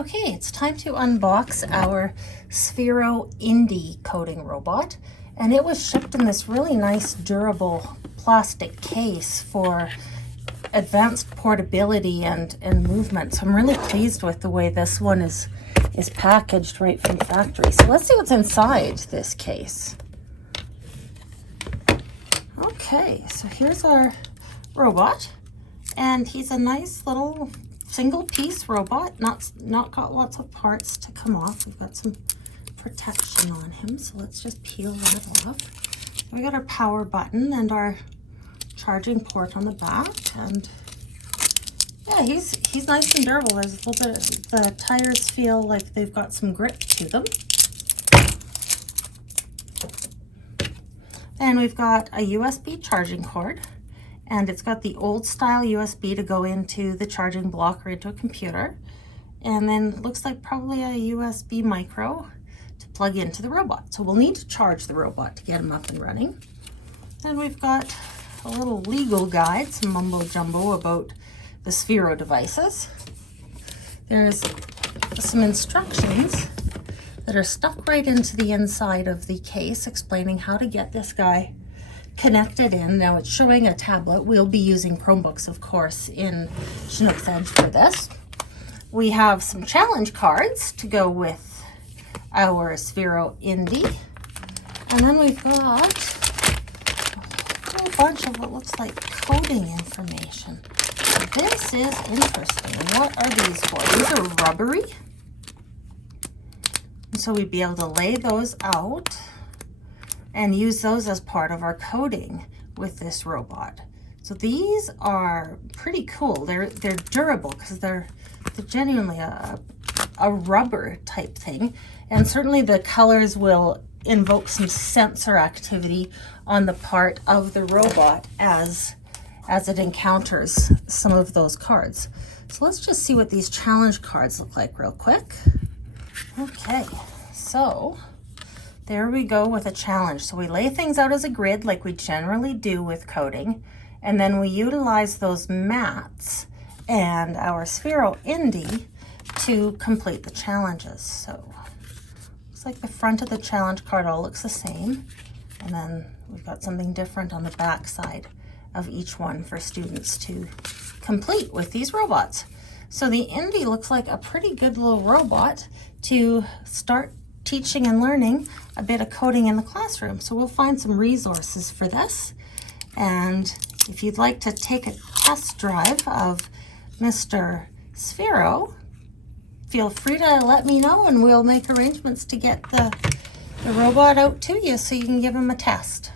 Okay, it's time to unbox our Sphero Indi coding robot. And it was shipped in this really nice durable plastic case for advanced portability and movement. So I'm really pleased with the way this one is packaged right from factory. So let's see what's inside this case. Okay, so here's our robot, and he's a nice little single piece robot, not got lots of parts to come off. We've got some protection on him, so let's just peel that off. We got our power button and our charging port on the back, and yeah, he's nice and durable. There's a little bit, the tires feel like they've got some grip to them. And we've got a USB charging cord, and it's got the old style USB to go into the charging block or into a computer. And then it looks like probably a USB micro to plug into the robot. So we'll need to charge the robot to get him up and running. And we've got a little legal guide, some mumbo jumbo about the Sphero devices. There's some instructions that are stuck right into the inside of the case explaining how to get this guy connected in. Now it's showing a tablet. We'll be using Chromebooks, of course, in Chinook's Edge for this. We have some challenge cards to go with our Sphero Indi. And then we've got a whole bunch of what looks like coding information. This is interesting. What are these for? These are rubbery. And so we'd be able to lay those out and use those as part of our coding with this robot. So these are pretty cool. They're durable because they're genuinely a rubber type thing, and certainly the colors will invoke some sensor activity on the part of the robot as it encounters some of those cards. So let's just see what these challenge cards look like real quick. Okay, so there we go with a challenge. So we lay things out as a grid like we generally do with coding, and then we utilize those mats and our Sphero Indi to complete the challenges. So looks like the front of the challenge card all looks the same, and then we've got something different on the back side of each one for students to complete with these robots. So the Indi looks like a pretty good little robot to start teaching and learning a bit of coding in the classroom. So we'll find some resources for this. And if you'd like to take a test drive of Mr. Sphero, feel free to let me know and we'll make arrangements to get the robot out to you so you can give him a test.